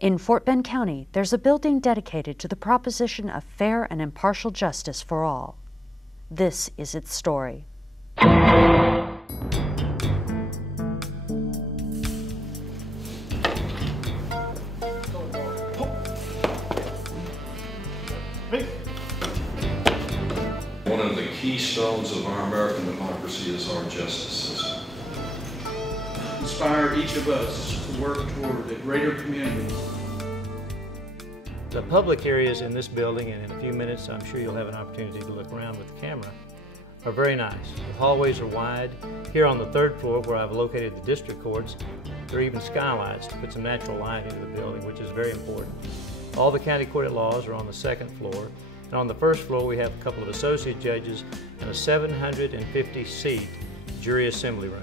In Fort Bend County, there's a building dedicated to the proposition of fair and impartial justice for all. This is its story. One of the keystones of our American democracy is our justice system. Inspire each of us to work toward a greater community. The public areas in this building, and in a few minutes I'm sure you'll have an opportunity to look around with the camera, are very nice. The hallways are wide. Here on the third floor, where I've located the district courts, there are even skylights to put some natural light into the building, which is very important. All the county court at laws are on the second floor, and on the first floor we have a couple of associate judges and a 750-seat jury assembly room.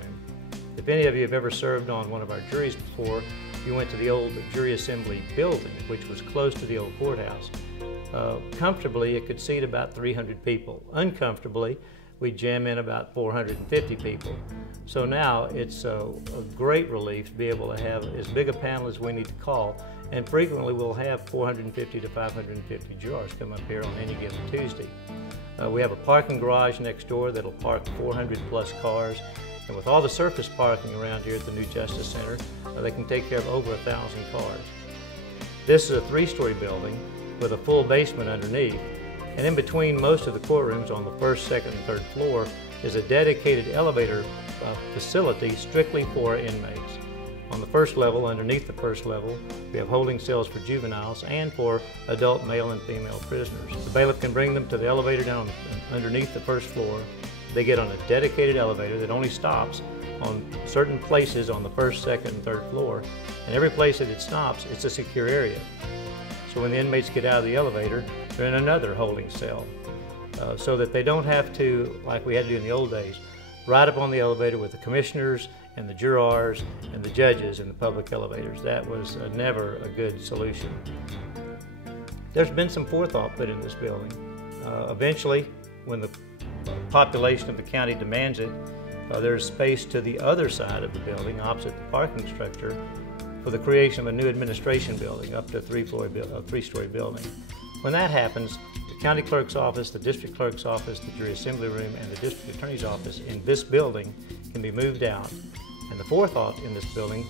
If any of you have ever served on one of our juries before, you went to the old jury assembly building, which was close to the old courthouse. Comfortably, it could seat about 300 people. Uncomfortably, we jam in about 450 people. So now it's a great relief to be able to have as big a panel as we need to call, and frequently we'll have 450 to 550 jurors come up here on any given Tuesday. We have a parking garage next door that'll park 400 plus cars, and with all the surface parking around here at the new Justice Center, they can take care of over 1,000 cars. This is a 3-story building with a full basement underneath, and in between most of the courtrooms on the first, second, and third floor is a dedicated elevator facility strictly for inmates. On the first level, underneath the first level, we have holding cells for juveniles and for adult male and female prisoners. The bailiff can bring them to the elevator down underneath the first floor. They get on a dedicated elevator that only stops on certain places on the first, second, and third floor, and every place that it stops, it's a secure area. So when the inmates get out of the elevator, they're in another holding cell, so that they don't have to, like we had to do in the old days, ride up on the elevator with the commissioners and the jurors and the judges in the public elevators. That was never a good solution. There's been some forethought put in this building. Eventually, when the population of the county demands it, there's space to the other side of the building, opposite the parking structure, for the creation of a new administration building, up to a 3-story building. When that happens, the county clerk's office, the district clerk's office, the jury assembly room, and the district attorney's office in this building can be moved out. And the forethought in this building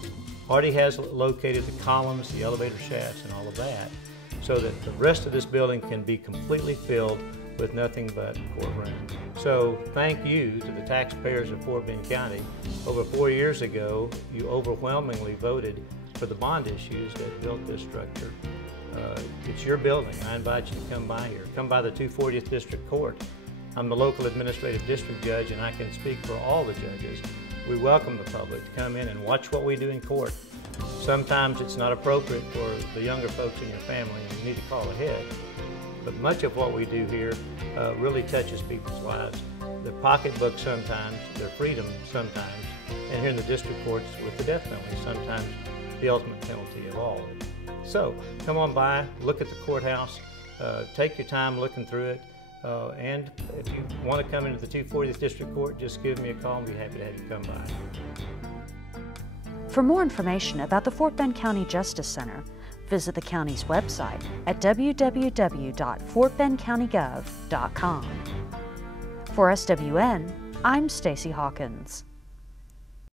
already has located the columns, the elevator shafts, and all of that, so that the rest of this building can be completely filled with nothing but courtroom. So thank you to the taxpayers of Fort Bend County. Over 4 years ago, you overwhelmingly voted for the bond issues that built this structure. It's your building. I invite you to come by here. Come by the 240th District Court. I'm the local administrative district judge, and I can speak for all the judges. We welcome the public to come in and watch what we do in court. Sometimes it's not appropriate for the younger folks in your family, and you need to call ahead. But much of what we do here really touches people's lives. Their pocketbook sometimes, their freedom sometimes, and here in the district courts with the death penalty, sometimes the ultimate penalty of all. So come on by, look at the courthouse, take your time looking through it, and if you want to come into the 240th District Court, just give me a call and be happy to have you come by. For more information about the Fort Bend County Justice Center, visit the county's website at www.fortbendcountygov.com. For SWN, I'm Stacey Hawkins.